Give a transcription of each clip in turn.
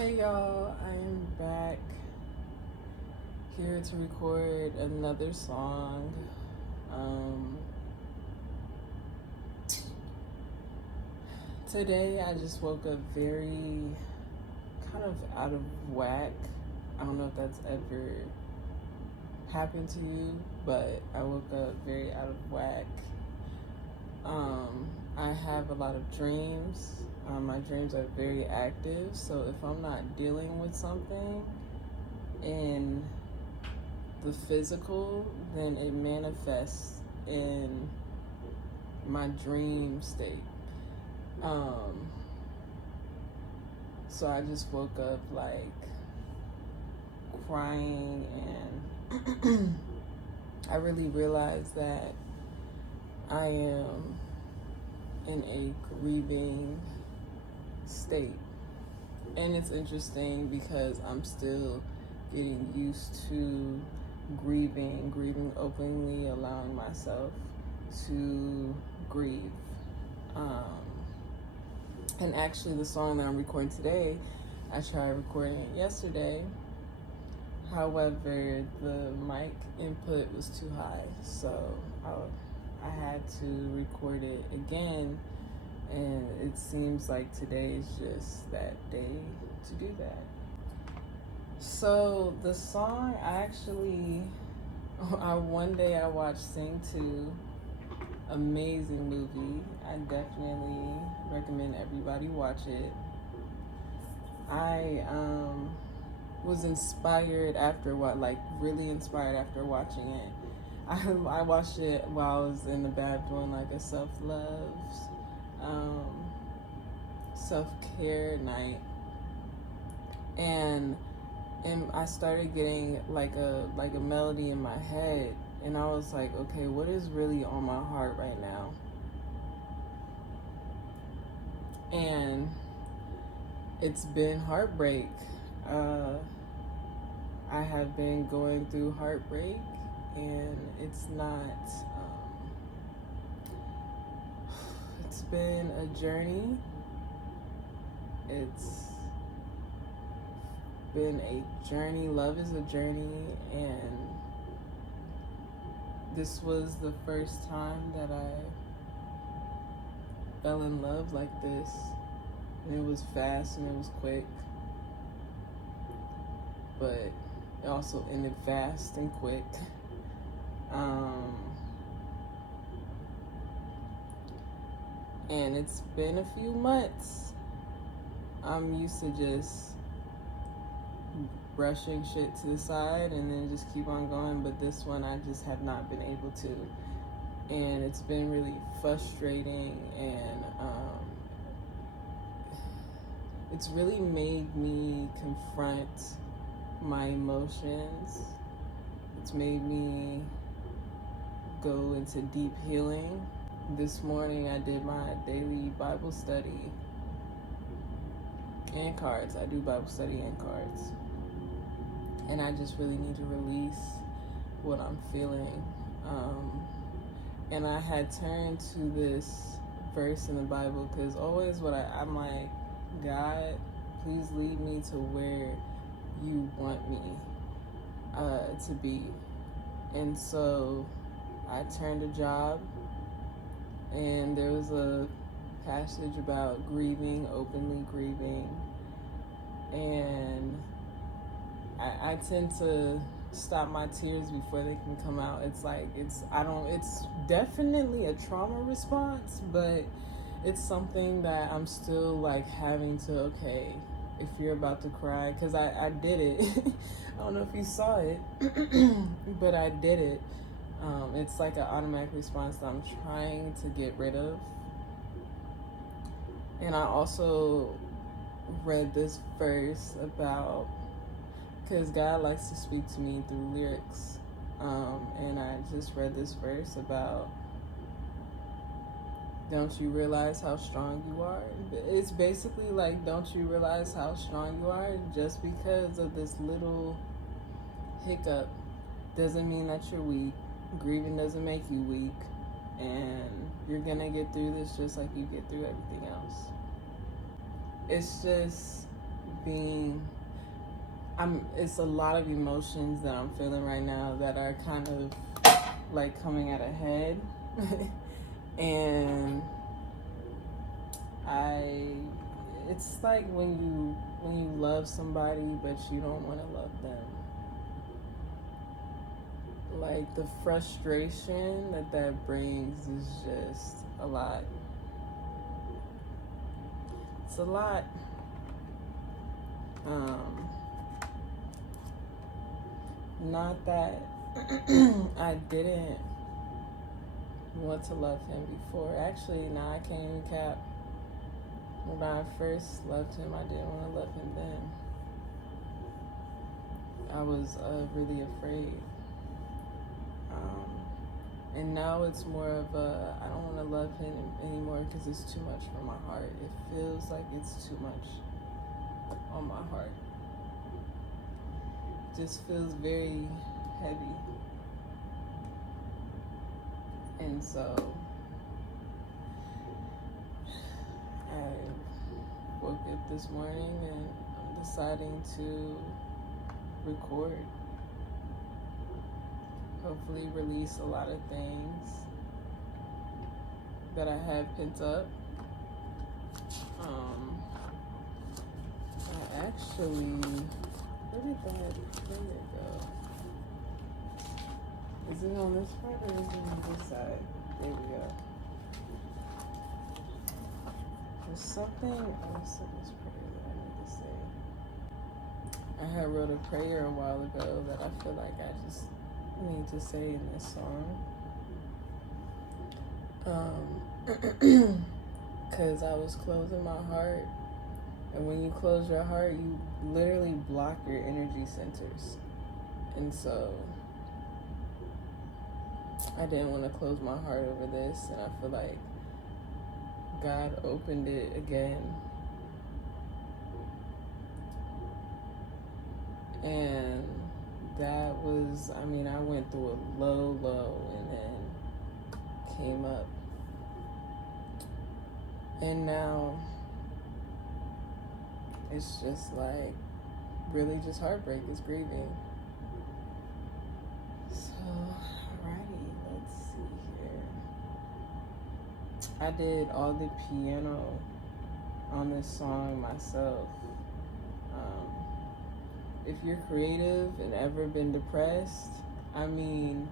Hey y'all, I am back here to record another song. Today I just woke up very kind of out of whack. I don't know if that's ever happened to you, but I woke up very out of whack. I have a lot of dreams. My dreams are very active, so if I'm not dealing with something in the physical, then it manifests in my dream state. So I just woke up like crying, and I really realized that I am in a grieving state. And it's interesting because I'm still getting used to grieving openly, allowing myself to grieve. And actually the song that I'm recording today, I tried recording it yesterday. However, the mic input was too high, so I had to record it again, and it seems like today is just that day to do that. So the song, one day I watched Sing 2, amazing movie. I definitely recommend everybody watch it. I was inspired after really inspired after watching it. I watched it while I was in the bath doing like a self-love, self-care night, and I started getting like a melody in my head, and I was like, okay, what is really on my heart right now? And it's been heartbreak. I have been going through heartbreak, and it's been a journey. It's been a journey. Love is a journey, and this was the first time that I fell in love like this, and it was fast and it was quick, but it also ended fast and quick. And it's been a few months. I'm used to just brushing shit to the side and then just keep on going, but this one I just have not been able to. And it's been really frustrating, and it's really made me confront my emotions. It's made me go into deep healing. This morning I did my daily Bible study and cards. I do Bible study and cards. And I just really need to release what I'm feeling. And I had turned to this verse in the Bible because always I'm like, God, please lead me to where you want me to be. And so I turned a job, and there was a passage about grieving, openly grieving, and I tend to stop my tears before they can come out. It's definitely a trauma response, but it's something that I'm still like having to, okay, if you're about to cry, because I did it. I don't know if you saw it, but I did it. It's like an automatic response that I'm trying to get rid of. And I also read this verse about, because God likes to speak to me through lyrics. And I just read this verse about, don't you realize how strong you are? It's basically like, don't you realize how strong you are? Just because of this little hiccup doesn't mean that you're weak. Grieving doesn't make you weak. And you're gonna get through this just like you get through everything else. It's just being, it's a lot of emotions that I'm feeling right now that are kind of like coming at a head. And it's like when you love somebody but you don't want to love them. Like the frustration that brings is just a lot. It's a lot. Not that I didn't want to love him before. Actually, nah, I can't even cap. When I first loved him, I didn't want to love him then. I was really afraid. And now it's more of a, I don't want to love him anymore because it's too much for my heart. It feels like it's too much on my heart. It just feels very heavy. And so I woke up this morning and I'm deciding to record. Hopefully release a lot of things that I have pent up. I actually, where did it go? Is it on this part or is it on this side? There we go. There's something else in this prayer that I need to say. I had wrote a prayer a while ago that I feel like I just need to say in this song. Because I was closing my heart. And when you close your heart, you literally block your energy centers. And so I didn't want to close my heart over this. And I feel like God opened it again. And that was, I mean, I went through a low and then came up. And now it's just like really just heartbreak, it's grieving. So, alrighty, let's see here. I did all the piano on this song myself. If you're creative and ever been depressed, I mean,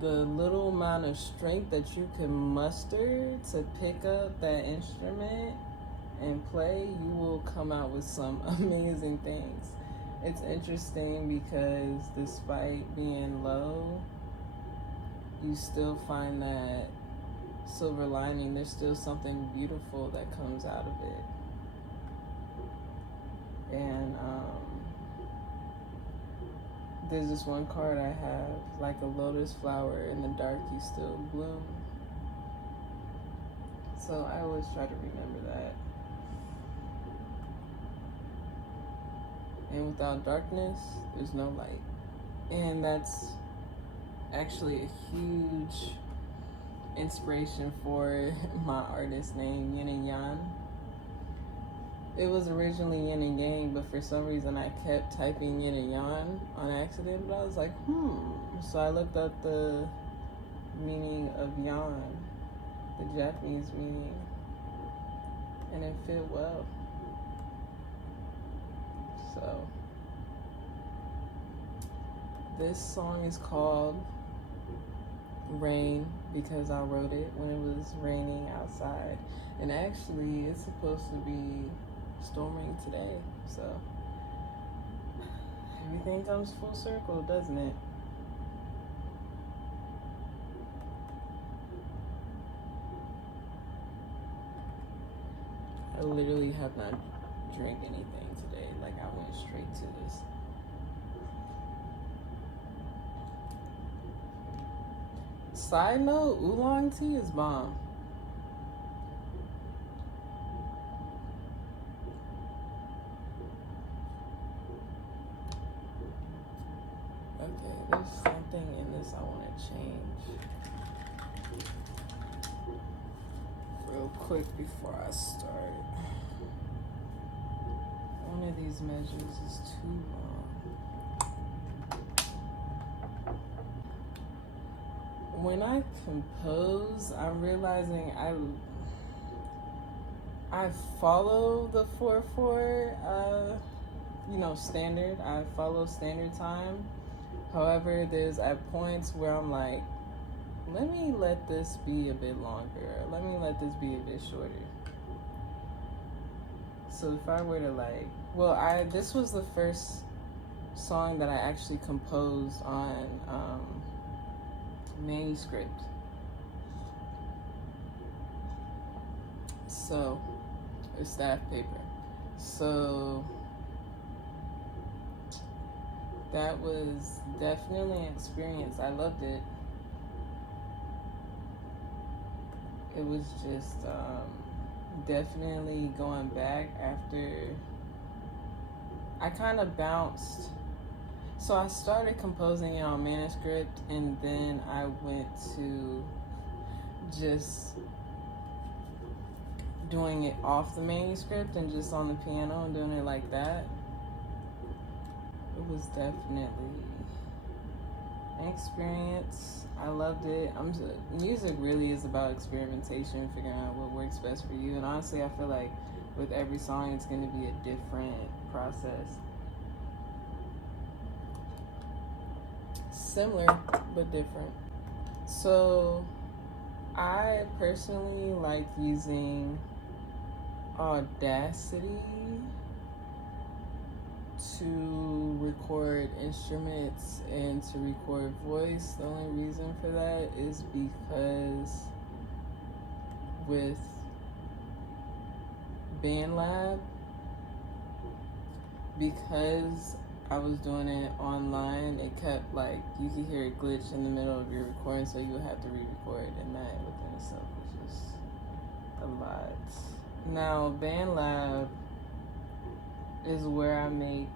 the little amount of strength that you can muster to pick up that instrument and play, you will come out with some amazing things. It's interesting because despite being low, you still find that silver lining. There's still something beautiful that comes out of it. And there's this one card I have, like a lotus flower in the dark, you still bloom. So I always try to remember that. And without darkness, there's no light. And that's actually a huge inspiration for my artist name, YIN&YAN. It was originally yin and yang, but for some reason I kept typing yin and yang on accident, but I was like, So I looked up the meaning of yan, the Japanese meaning, and it fit well. So this song is called Rain because I wrote it when it was raining outside. And actually it's supposed to be storming today, so everything comes full circle, doesn't it? I literally have not drank anything today. Like, I went straight to this. Side note, oolong tea is bomb. Okay, there's something in this I want to change real quick before I start. I want of these measures is too long. When I compose, I'm realizing I follow the 4/4, standard. I follow standard time. However, there's at points where I'm like, let me let this be a bit longer. Let me let this be a bit shorter. So if I were to this was the first song that I actually composed on manuscript. So, or staff paper. So that was definitely an experience. I loved it. It was just definitely going back after I kind of bounced. So I started composing it on manuscript, and then I went to just doing it off the manuscript and just on the piano and doing it like that. It was definitely an experience. I loved it. Music really is about experimentation, figuring out what works best for you. And honestly, I feel like with every song, it's going to be a different process. Similar, but different. So I personally like using Audacity to record instruments and to record voice. The only reason for that is because with BandLab, because I was doing it online, it kept you could hear a glitch in the middle of your recording, so you would have to re-record, and that within itself was just a lot. Now, BandLab is where I make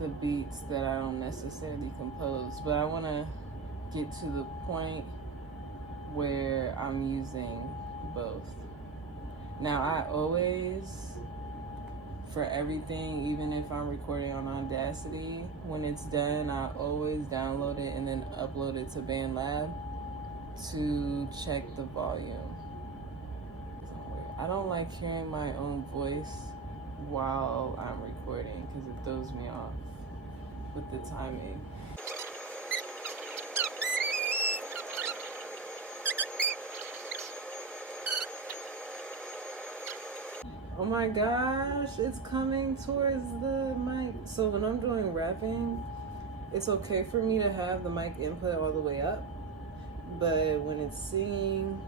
the beats that I don't necessarily compose, but I want to get to the point where I'm using both. Now, I always, for everything, even if I'm recording on Audacity, when it's done, I always download it and then upload it to BandLab to check the volume. I don't like hearing my own voice while I'm recording because it throws me off with the timing. Oh my gosh, it's coming towards the mic. So when I'm doing rapping, it's okay for me to have the mic input all the way up, but when it's singing,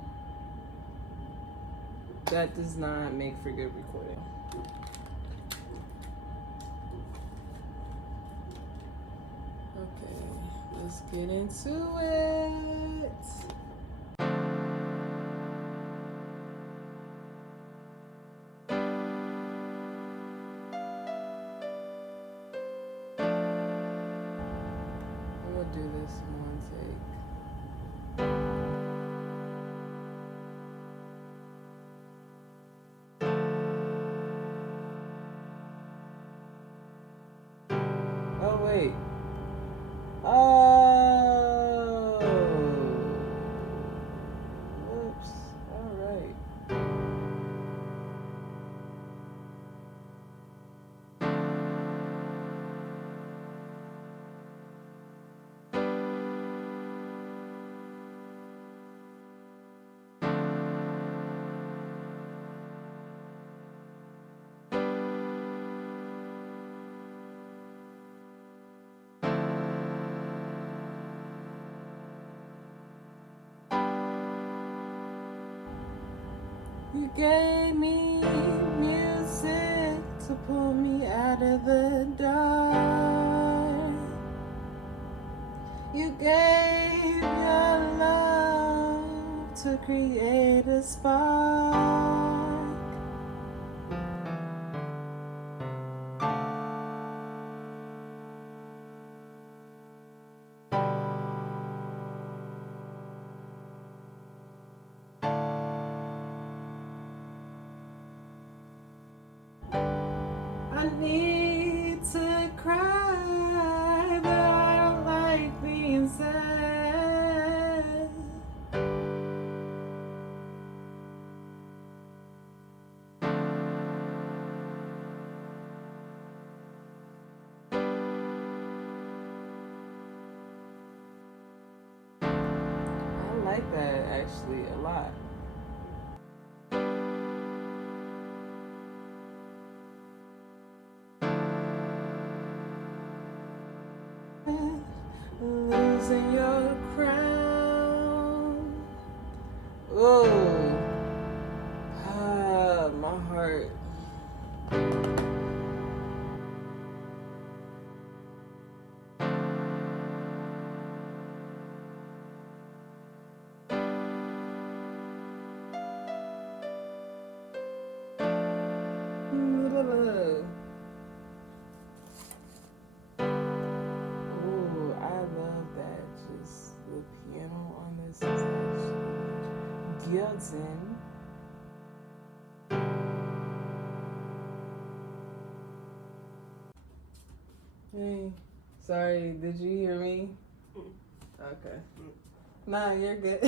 that does not make for good recording. Okay, let's get into it. We'll do this in one take. Oh, wait. Oh. Whoops. All right. You gave me music to pull me out of the dark. You gave your love to create a spark. I need to cry, but I don't like being sad. I like that actually a lot. Losing your crown. Oh, my heart. Ooh, I love that. Just the piano on this is actually guillotine. Hey, sorry, did you hear me? Okay. Nah, you're good.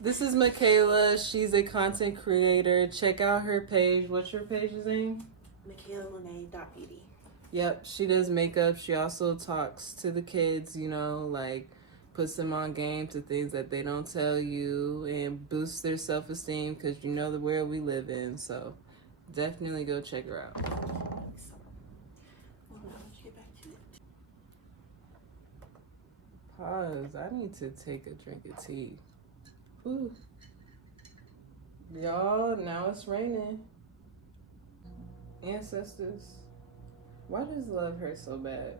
This is Michaela. She's a content creator. Check out her page. What's your page's name? MichaelaMonet.beauty. Yep, she does makeup. She also talks to the kids, you know, like puts them on game to things that they don't tell you and boosts their self-esteem because you know the world we live in. So definitely go check her out. Well, now let's get back to it. Pause. I need to take a drink of tea. Whew. Y'all, now it's raining. Ancestors, why does love hurt so bad?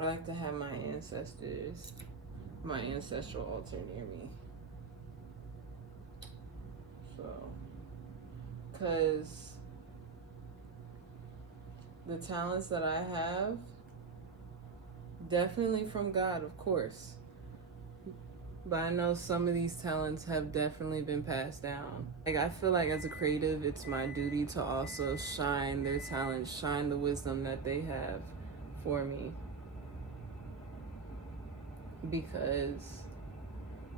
I like to have my ancestors, my ancestral altar near me. So, because the talents that I have, definitely from God, of course. But I know some of these talents have definitely been passed down. Like, I feel like as a creative, it's my duty to also shine their talents, shine the wisdom that they have for me. Because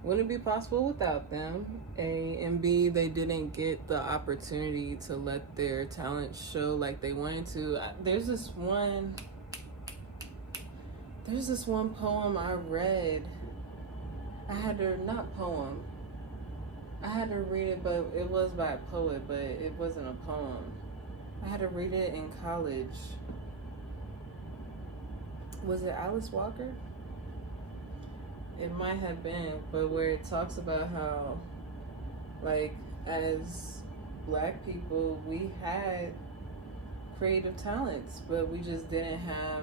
wouldn't be possible without them. A, and B, they didn't get the opportunity to let their talent show like they wanted to. There's this one poem I read. I had to, not poem. I had to read it, but it was by a poet, but it wasn't a poem. I had to read it in college. Was it Alice Walker? It might have been, but where it talks about how, like, as Black people, we had creative talents, but we just didn't have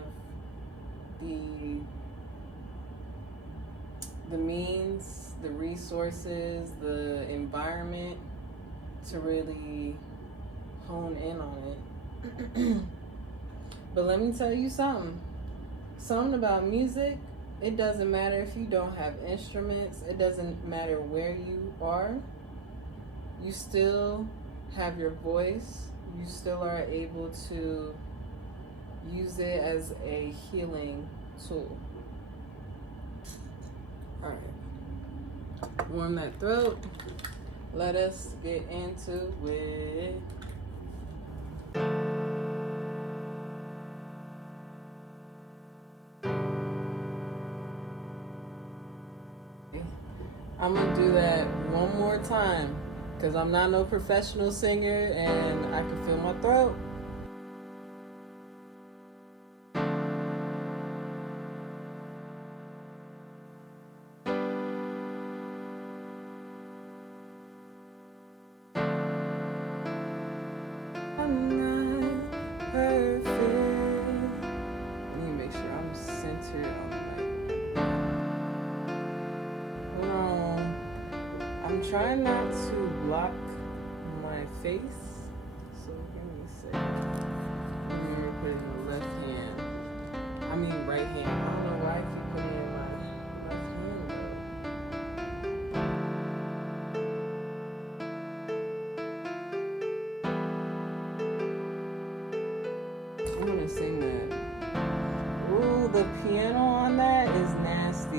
the means, the resources, the environment to really hone in on it. But let me tell you something about music. It doesn't matter if you don't have instruments. It doesn't matter where you are. You still have your voice. You still are able to use it as a healing tool. All right. Warm that throat. Let us get into it. I'm gonna do that one more time because I'm not no professional singer and I can feel my throat. I'm not perfect. Let me make sure I'm centered on the mic. Hold on. I'm trying not to block my face. So give me a second. Let me put it in the left hand. I mean right hand. I don't know why I keep putting it in my left hand though. to sing that. Ooh, the piano on that is nasty.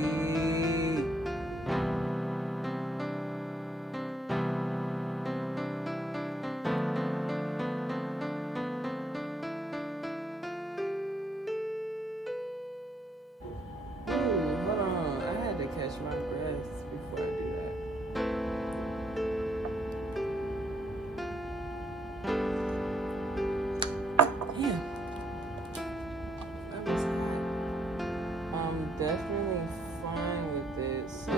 Ooh, hold on. I had to catch my breath before I do that. Damn. That was hot. I'm definitely fine with it. So, in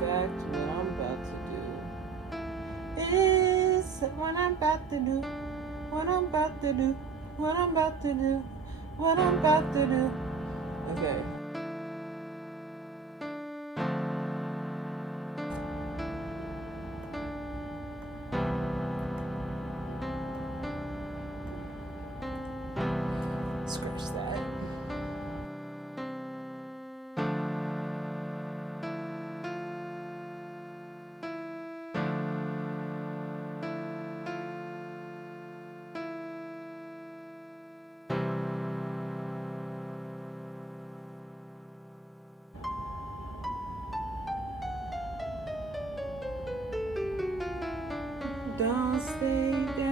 fact, what I'm about to do is what I'm about to do. What I'm about to do. What I'm about to do. What I'm about to do. Okay. Scratch that. Don't stay down.